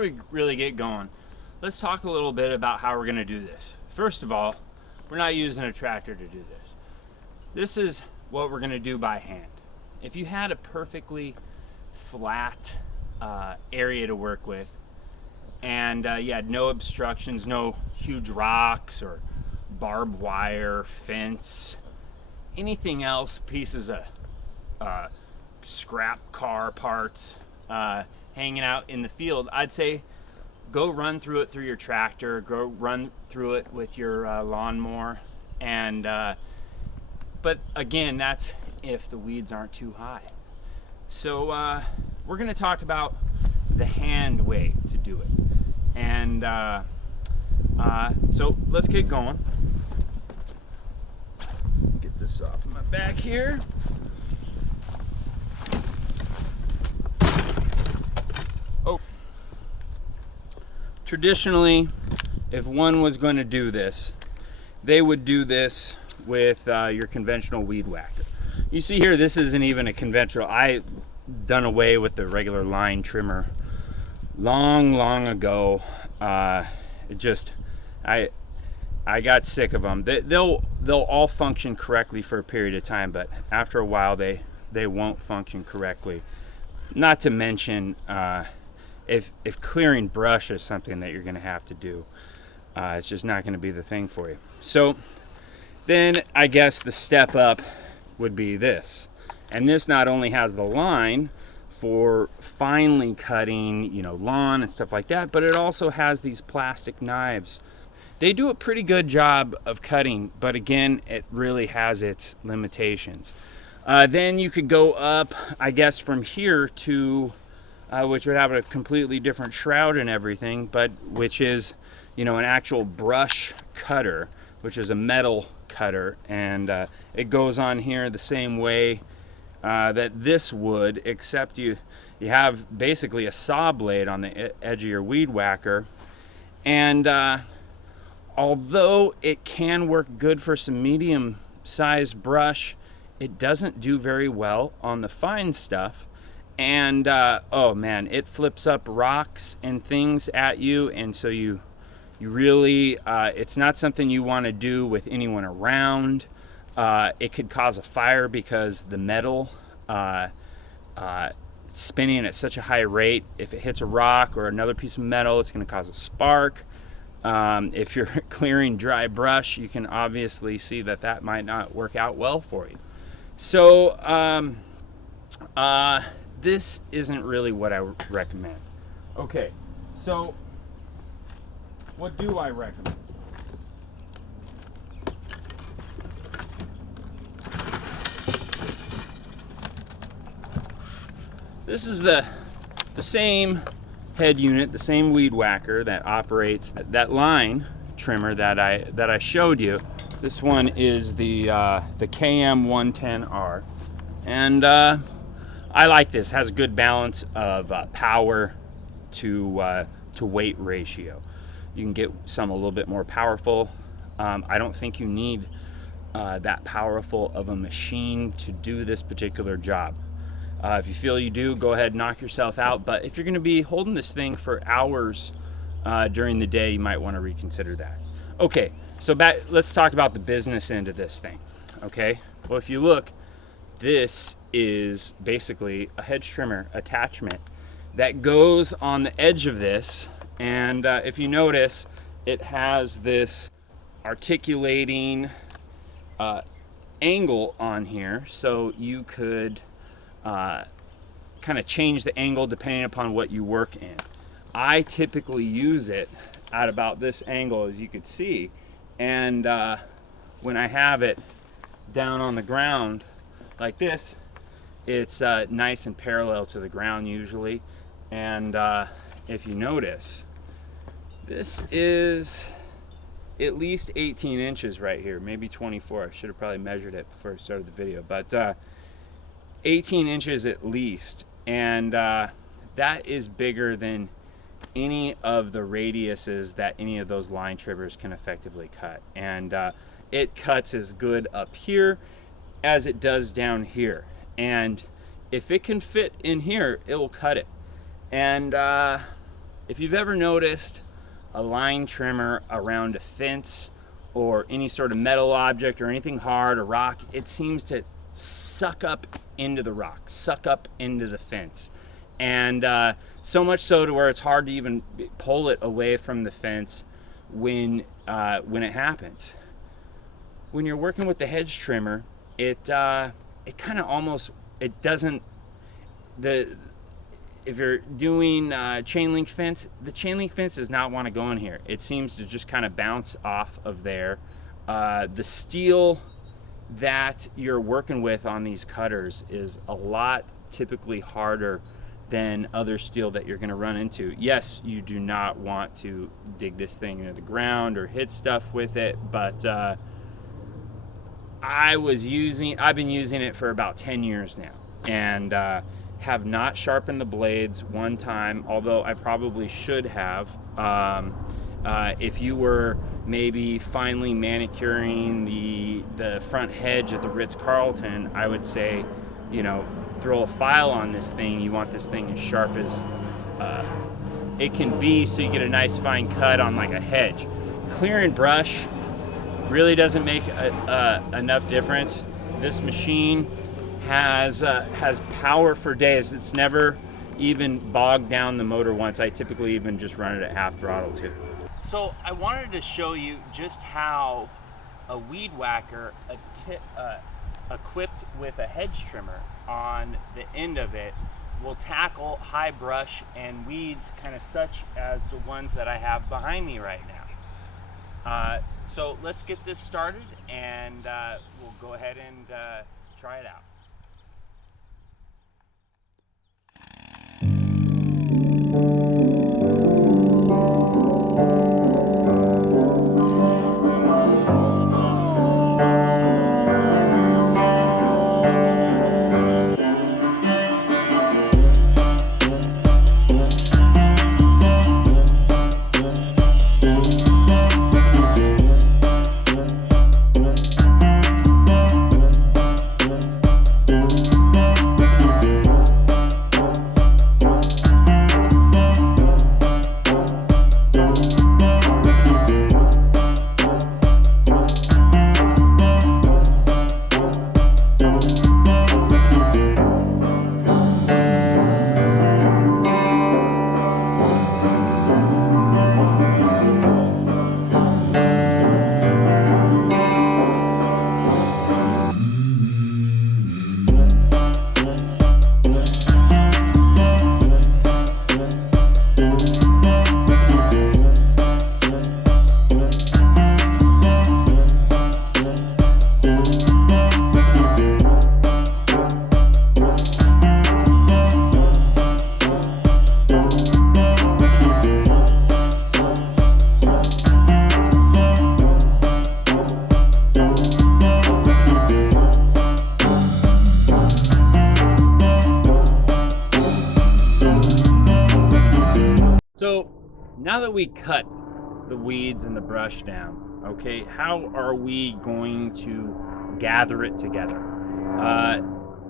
we really get going, let's talk a little bit about how we're going to do this. First of all, we're not using a tractor to do this. This is what we're going to do by hand. If you had a perfectly flat area to work with, and you had no obstructions, no huge rocks or barbed wire, fence, anything else, pieces of scrap car parts hanging out in the field, I'd say go run through it through your tractor, go run through it with your lawnmower, and but again, that's if the weeds aren't too high. So we're going to talk about the hand way to do it, and so let's get going. Get this off of my back here. Traditionally, if one was going to do this, they would do this with your conventional weed whacker. You see here, this isn't even a conventional. I done away with the regular line trimmer long ago. I got sick of them. They'll all function correctly for a period of time, but after a while they won't function correctly. Not to mention if clearing brush is something that you're going to have to do, it's just not going to be the thing for you. So then I guess the step up would be this. And this not only has the line for finely cutting, lawn and stuff like that, but it also has these plastic knives. They do a pretty good job of cutting, but again, it really has its limitations. Then you could go up, I guess, from here to which would have a completely different shroud and everything, but which is, an actual brush cutter, which is a metal cutter, and it goes on here the same way that this would, except you have basically a saw blade on the edge of your weed whacker, and although it can work good for some medium-sized brush, it doesn't do very well on the fine stuff. And oh man, it flips up rocks and things at you, and so you really it's not something you want to do with anyone around. It could cause a fire because the metal it's spinning at such a high rate. If it hits a rock or another piece of metal, it's going to cause a spark. If you're clearing dry brush, you can obviously see that might not work out well for you. So this isn't really what I recommend. Okay, so what do I recommend? This is the same head unit, the same weed whacker that operates that line trimmer that I showed you. This one is the KM110R, and I like this. It has a good balance of power to weight ratio. You can get some a little bit more powerful. I don't think you need that powerful of a machine to do this particular job. If you feel you do, go ahead and knock yourself out. But if you're going to be holding this thing for hours during the day, you might want to reconsider that. Okay, so let's talk about the business end of this thing. Okay, well, if you look, this is basically a hedge trimmer attachment that goes on the edge of this, and if you notice, it has this articulating angle on here, so you could kind of change the angle depending upon what you work in. I typically use it at about this angle, as you could see, and when I have it down on the ground like this, it's nice and parallel to the ground usually. And if you notice, this is at least 18 inches right here, maybe 24. I should have probably measured it before I started the video, but 18 inches at least, and that is bigger than any of the radiuses that any of those line trimmers can effectively cut. And it cuts as good up here as it does down here, and if it can fit in here, it will cut it. And if you've ever noticed a line trimmer around a fence or any sort of metal object or anything hard, a rock, it seems to suck up into the rock, suck up into the fence. And so much so to where it's hard to even pull it away from the fence when it happens. When you're working with the hedge trimmer, it kind of almost, it doesn't, if you're doing chain link fence, the chain link fence does not want to go in here. It seems to just kind of bounce off of there. The steel that you're working with on these cutters is a lot typically harder than other steel that you're going to run into. Yes, you do not want to dig this thing into the ground or hit stuff with it, but I've been using it for about 10 years now, and have not sharpened the blades one time, although I probably should have. If you were maybe finally manicuring the front hedge at the Ritz-Carlton, I would say, throw a file on this thing. You want this thing as sharp as it can be, so you get a nice fine cut on like a hedge. Clearing brush really doesn't make enough difference. This machine has power for days. It's never even bogged down the motor once. I typically even just run it at half throttle too. So I wanted to show you just how a weed whacker equipped with a hedge trimmer on the end of it will tackle high brush and weeds, kind of such as the ones that I have behind me right now. So let's get this started, and we'll go ahead and try it out. So now that we cut the weeds and the brush down, okay, how are we going to gather it together?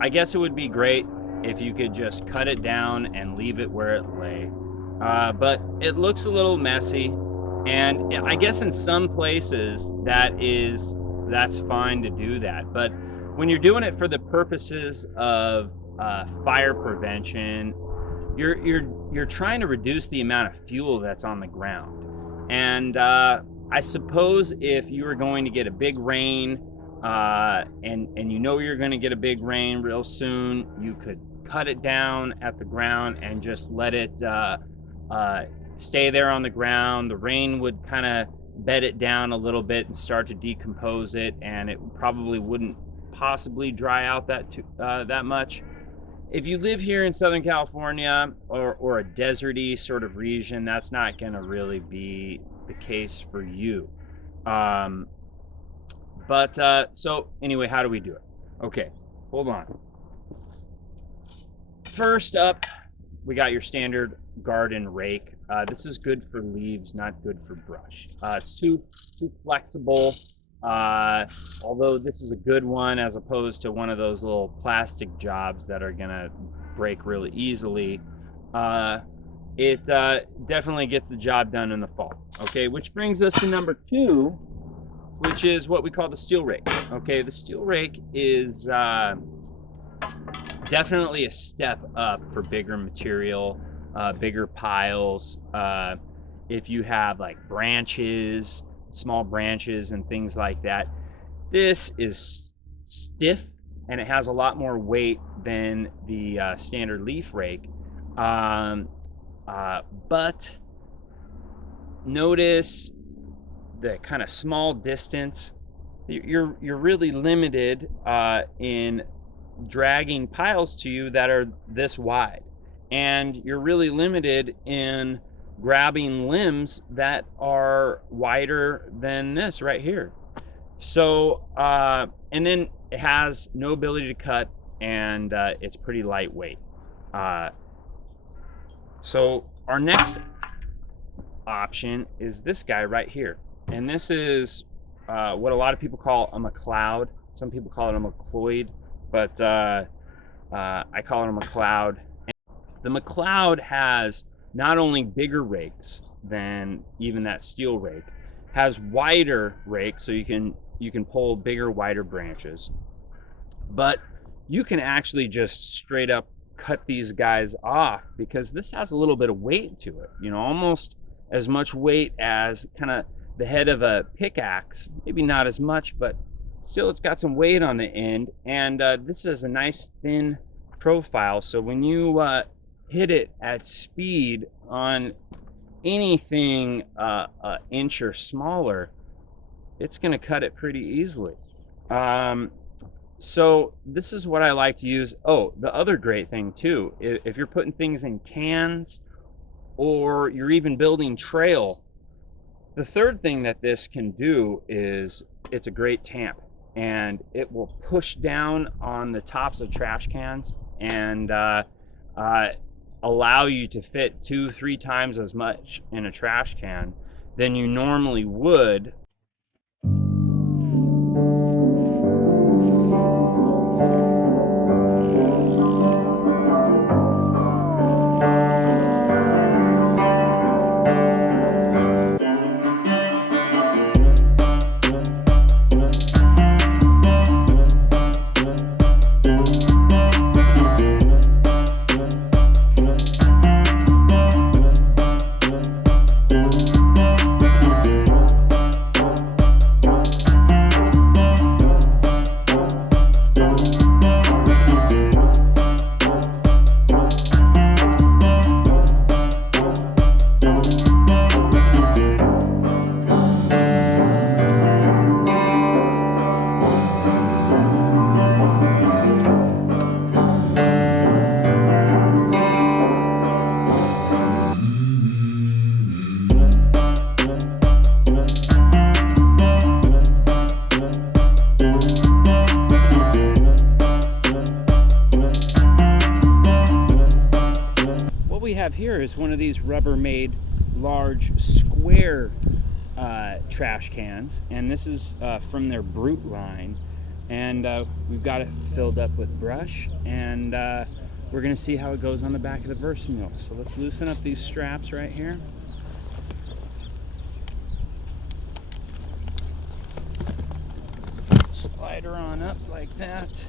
I guess it would be great if you could just cut it down and leave it where it lay. But it looks a little messy, and I guess in some places that's fine to do that. But when you're doing it for the purposes of fire prevention, you're trying to reduce the amount of fuel that's on the ground. And I suppose if you were going to get a big rain, and you're going to get a big rain real soon, you could cut it down at the ground and just let it stay there on the ground. The rain would kind of bed it down a little bit and start to decompose it, and it probably wouldn't possibly dry out that much. If you live here in Southern California or a deserty sort of region, that's not going to really be the case for you. So anyway, how do we do it? Okay, hold on. First up, we got your standard garden rake. This is good for leaves, not good for brush. It's too flexible. Although this is a good one as opposed to one of those little plastic jobs that are gonna break really easily. it definitely gets the job done in the fall. Okay, which brings us to number 2, which is what we call the steel rake. Okay, the steel rake is definitely a step up for bigger material, bigger piles. If you have like branches, small branches and things like that, this is stiff and it has a lot more weight than the standard leaf rake. But notice the kind of small distance. You're really limited in dragging piles to you that are this wide, and you're really limited in grabbing limbs that are wider than this right here. So and then it has no ability to cut, and it's pretty lightweight. So our next option is this guy right here, and this is what a lot of people call a McLeod. Some people call it a McLeod, but I call it a McLeod. The McLeod has not only bigger rakes than even that steel rake, has wider rakes, so you can pull bigger, wider branches, but you can actually just straight up cut these guys off because this has a little bit of weight to it, you know, almost as much weight as kind of the head of a pickaxe, maybe not as much, but still it's got some weight on the end. And this is a nice thin profile, so when you hit it at speed on anything an inch or smaller, it's going to cut it pretty easily. So this is what I like to use. Oh, the other great thing too, if you're putting things in cans or you're even building trail, the third thing that this can do is it's a great tamp, and it will push down on the tops of trash cans and allow you to fit 2-3 times as much in a trash can than you normally would. Have here is one of these Rubbermaid large square trash cans, and this is from their Brute line, and we've got it filled up with brush, and we're gonna see how it goes on the back of the Versamule. So let's loosen up these straps right here. Slide her on up like that.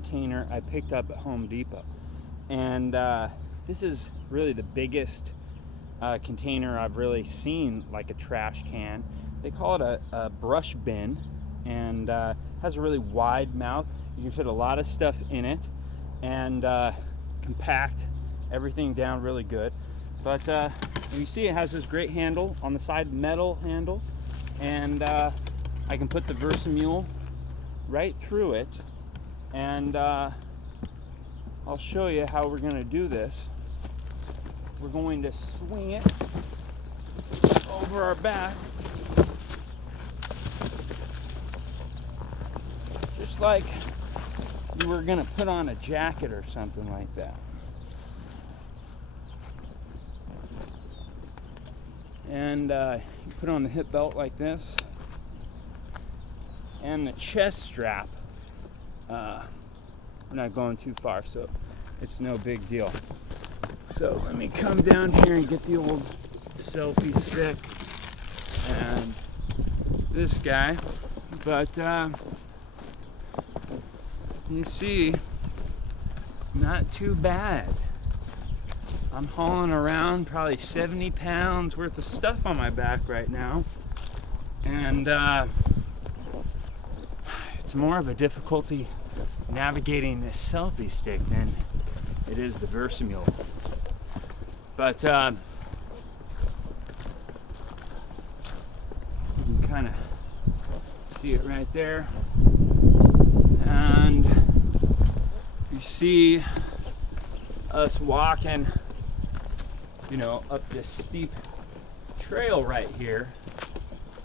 container I picked up at Home Depot. And this is really the biggest container I've really seen, like a trash can. They call it a brush bin, and has a really wide mouth. You can fit a lot of stuff in it, and compact everything down really good. But you see it has this great handle on the side, metal handle, and I can put the Versamule right through it, and I'll show you how we're going to do this. We're going to swing it over our back, just like you were going to put on a jacket or something like that. And you put on the hip belt like this, and the chest strap. We're not going too far, so it's no big deal. So let me come down here and get the old selfie stick and this guy. But you see, not too bad. I'm hauling around probably 70 pounds worth of stuff on my back right now. And it's more of a difficulty navigating this selfie stick than it is the Versamule. But you can kind of see it right there. And you see us walking, up this steep trail right here.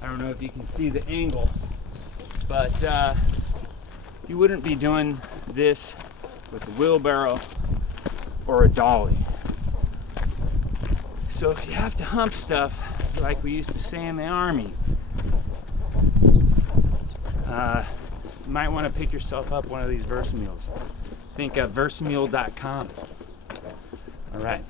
I don't know if you can see the angle, but you wouldn't be doing this with a wheelbarrow or a dolly. So if you have to hump stuff, like we used to say in the Army, you might want to pick yourself up one of these Versamules. Think of versamule.com. All right.